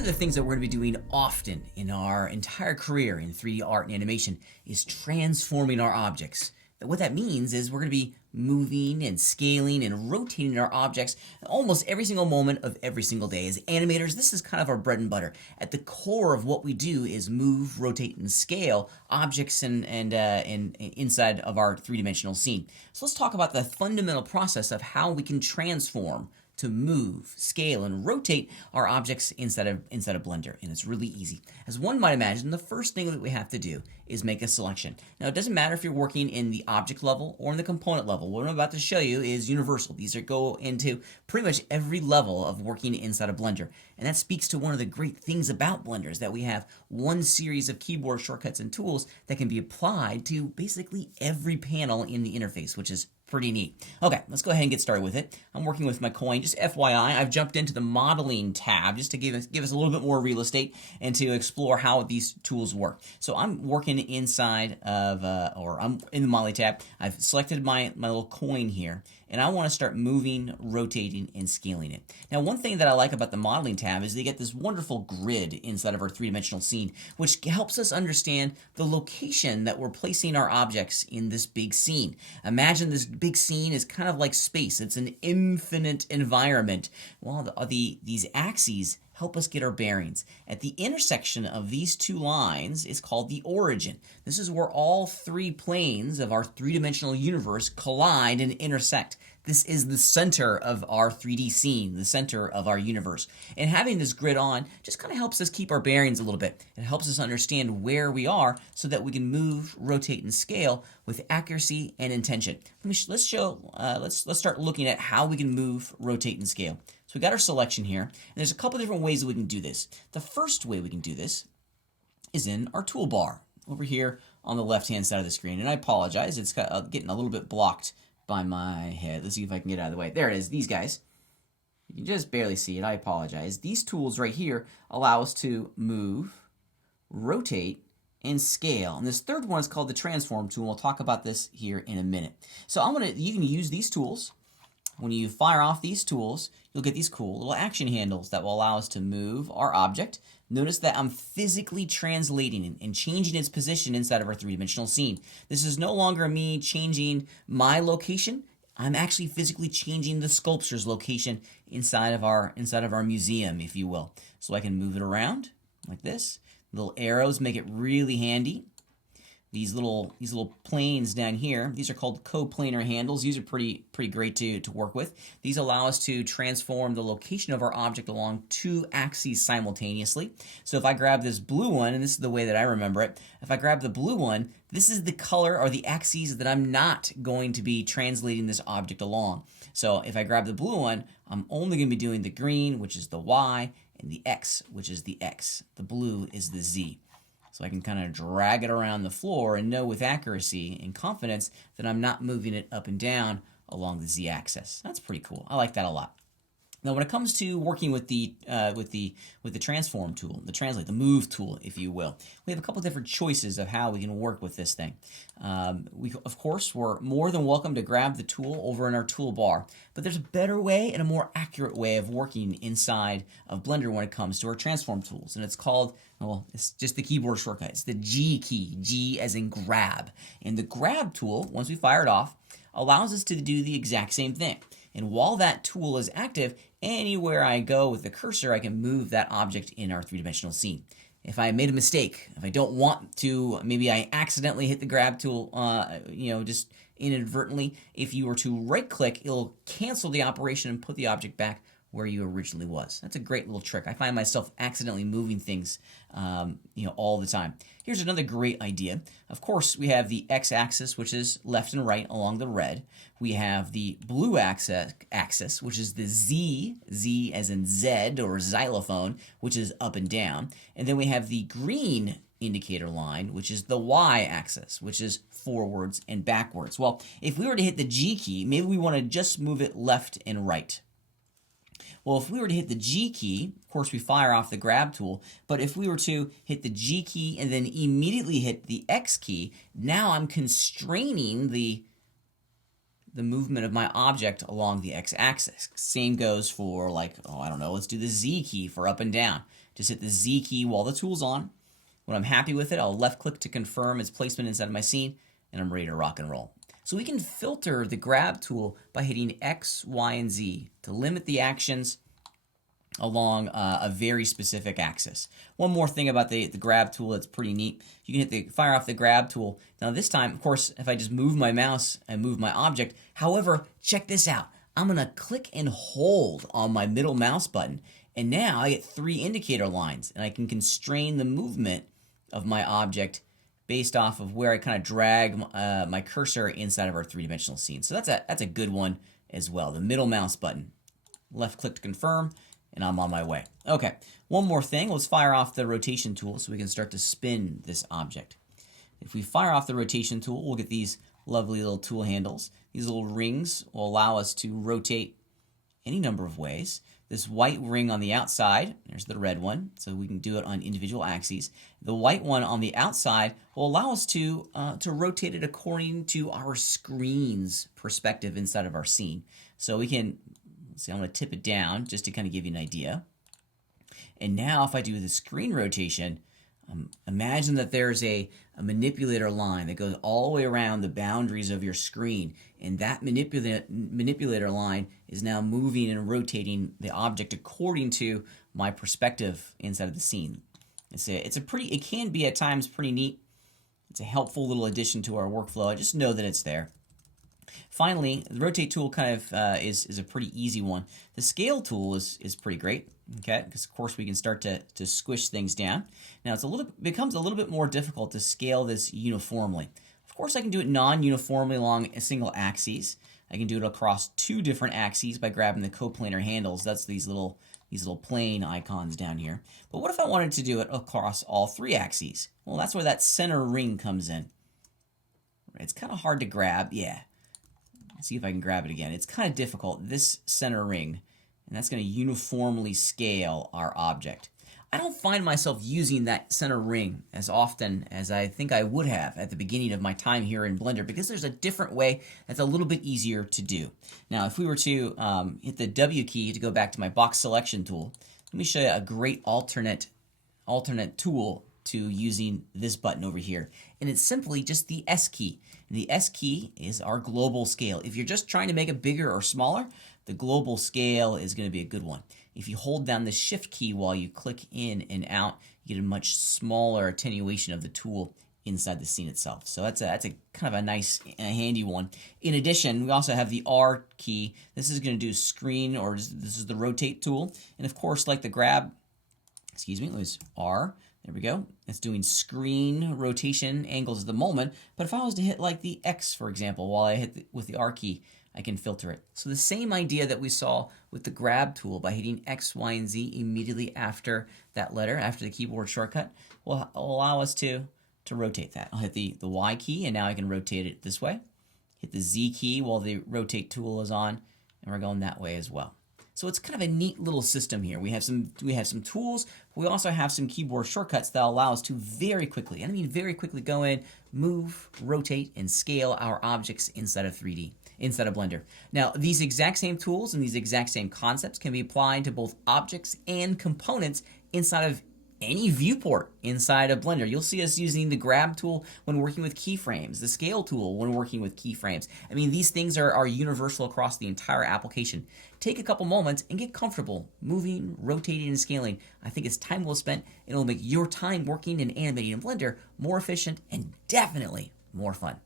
of the things that we're going to be doing often in our entire career in 3D art and animation is transforming our objects. What that means is we're going to be moving and scaling and rotating our objects almost every single moment of every single day. As animators, this is kind of our bread and butter. At the core of what we do is move, rotate, and scale objects and inside of our three-dimensional scene. So let's talk about the fundamental process of how we can transform to move, scale, and rotate our objects inside of Blender, and it's really easy. As one might imagine, the first thing that we have to do is make a selection. Now, it doesn't matter if you're working in the object level or in the component level. What I'm about to show you is universal. These go into pretty much every level of working inside of Blender, and that speaks to one of the great things about Blender is that we have one series of keyboard shortcuts and tools that can be applied to basically every panel in the interface, which is pretty neat. Okay, let's go ahead and get started with it. I'm working with my coin. Just FYI, I've jumped into the modeling tab just to give us a little bit more real estate and to explore how these tools work. So I'm working inside of, I'm in the modeling tab. I've selected my little coin here, and I want to start moving, rotating, and scaling it. Now, one thing that I like about the modeling tab is they get this wonderful grid inside of our three-dimensional scene, which helps us understand the location that we're placing our objects in this big scene. Imagine this big scene is kind of like space. It's an infinite environment. Well, these axes help us get our bearings. At the intersection of these two lines is called the origin. This is where all three planes of our three-dimensional universe collide and intersect. This is the center of our 3D scene, the center of our universe. And having this grid on just kind of helps us keep our bearings a little bit. It helps us understand where we are so that we can move, rotate, and scale with accuracy and intention. Let's start looking at how we can move, rotate, and scale. So we got our selection here, and there's a couple different ways that we can do this. The first way we can do this is in our toolbar over here on the left-hand side of the screen. And I apologize, it's getting a little bit blocked by my head. Let's see if I can get it out of the way. There it is, these guys. You can just barely see it, I apologize. These tools right here allow us to move, rotate, and scale. And this third one is called the transform tool. We'll talk about this here in a minute. So you can use these tools. When you fire off these tools, you'll get these cool little action handles that will allow us to move our object. Notice that I'm physically translating and changing its position inside of our three-dimensional scene. This is no longer me changing my location. I'm actually physically changing the sculpture's location inside of our museum, if you will. So I can move it around like this. Little arrows make it really handy. These little planes down here, these are called coplanar handles. These are pretty great to work with. These allow us to transform the location of our object along two axes simultaneously. So if I grab this blue one, and this is the way that I remember it, if I grab the blue one, this is the color or the axes that I'm not going to be translating this object along. So if I grab the blue one, I'm only going to be doing the green, which is the Y, and the X, which is the X. The blue is the Z. So I can kind of drag it around the floor and know with accuracy and confidence that I'm not moving it up and down along the Z-axis. That's pretty cool. I like that a lot. Now, when it comes to working with the transform tool, the move tool, if you will, we have a couple different choices of how we can work with this thing. Of course, we're more than welcome to grab the tool over in our toolbar, but there's a better way and a more accurate way of working inside of Blender when it comes to our transform tools, and it's called, well, it's just the keyboard shortcut. It's the G key, G as in grab. And the grab tool, once we fire it off, allows us to do the exact same thing. And while that tool is active, anywhere I go with the cursor, I can move that object in our three-dimensional scene. If I made a mistake, if I don't want to, maybe I accidentally hit the grab tool, just inadvertently, if you were to right-click, it'll cancel the operation and put the object back where you originally was. That's a great little trick. I find myself accidentally moving things, all the time. Here's another great idea. Of course, we have the x-axis, which is left and right along the red. We have the blue axis, which is the Z as in Z or xylophone, which is up and down. And then we have the green indicator line, which is the y-axis, which is forwards and backwards. Well, if we were to hit the G key, maybe we want to just move it left and right. Well, if we were to hit the G key, of course we fire off the grab tool, but if we were to hit the G key and then immediately hit the X key, now I'm constraining the movement of my object along the X-axis. Same goes for, like, let's do the Z key for up and down. Just hit the Z key while the tool's on. When I'm happy with it, I'll left click to confirm its placement inside of my scene, and I'm ready to rock and roll. So we can filter the grab tool by hitting X, Y, and Z to limit the actions along a very specific axis. One more thing about the grab tool that's pretty neat. You can fire off the grab tool. Now this time, of course, if I just move my mouse and move my object, however, check this out. I'm going to click and hold on my middle mouse button, and now I get 3 indicator lines, and I can constrain the movement of my object based off of where I kind of drag my cursor inside of our 3-dimensional scene. So that's a good one as well. The middle mouse button. Left click to confirm, and I'm on my way. Okay, one more thing. Let's fire off the rotation tool so we can start to spin this object. If we fire off the rotation tool, we'll get these lovely little tool handles. These little rings will allow us to rotate any number of ways. This white ring on the outside, there's the red one, so we can do it on individual axes. The white one on the outside will allow us to rotate it according to our screen's perspective inside of our scene. So we can, let's see, I'm going to tip it down just to kind of give you an idea. And now if I do the screen rotation, imagine that there's a manipulator line that goes all the way around the boundaries of your screen, and that manipulator line is now moving and rotating the object according to my perspective inside of the scene. It can be at times pretty neat. It's a helpful little addition to our workflow. Just know that it's there. Finally, the rotate tool kind of is a pretty easy one. The scale tool is pretty great, okay? Because of course we can start to squish things down. Now becomes a little bit more difficult to scale this uniformly. Of course, I can do it non-uniformly along a single axis. I can do it across 2 different axes by grabbing the coplanar handles. That's these little plane icons down here. But what if I wanted to do it across all 3 axes? Well, that's where that center ring comes in. It's kind of hard to grab. Yeah. Let's see if I can grab it again. It's kind of difficult, this center ring, and that's going to uniformly scale our object. I don't find myself using that center ring as often as I think I would have at the beginning of my time here in Blender, because there's a different way that's a little bit easier to do. Now, if we were to hit the W key to go back to my box selection tool, let me show you a great alternate tool to using this button over here. And it's simply just the S key. And the S key is our global scale. If you're just trying to make it bigger or smaller, the global scale is going to be a good one. If you hold down the Shift key while you click in and out, you get a much smaller attenuation of the tool inside the scene itself. So that's a kind of a nice, handy one. In addition, we also have the R key. This is going to do screen, or this is the rotate tool. And of course, like the grab, excuse me, it was R. There we go. It's doing screen rotation angles at the moment. But if I was to hit like the X, for example, while I hit with the R key, I can filter it. So the same idea that we saw with the grab tool by hitting X, Y, and Z immediately after that letter, after the keyboard shortcut, will allow us to rotate that. I'll hit the Y key, and now I can rotate it this way. Hit the Z key while the rotate tool is on, and we're going that way as well. So it's kind of a neat little system here. We have some tools. We also have some keyboard shortcuts that allow us to very quickly, and I mean very quickly, go in, move, rotate, and scale our objects inside of 3D, inside of Blender. Now, these exact same tools and these exact same concepts can be applied to both objects and components inside of any viewport inside of Blender. You'll see us using the grab tool when working with keyframes, the scale tool when working with keyframes. I mean, these things are universal across the entire application. Take a couple moments and get comfortable moving, rotating, and scaling. I think it's time well spent, and it'll make your time working and animating in Blender more efficient and definitely more fun.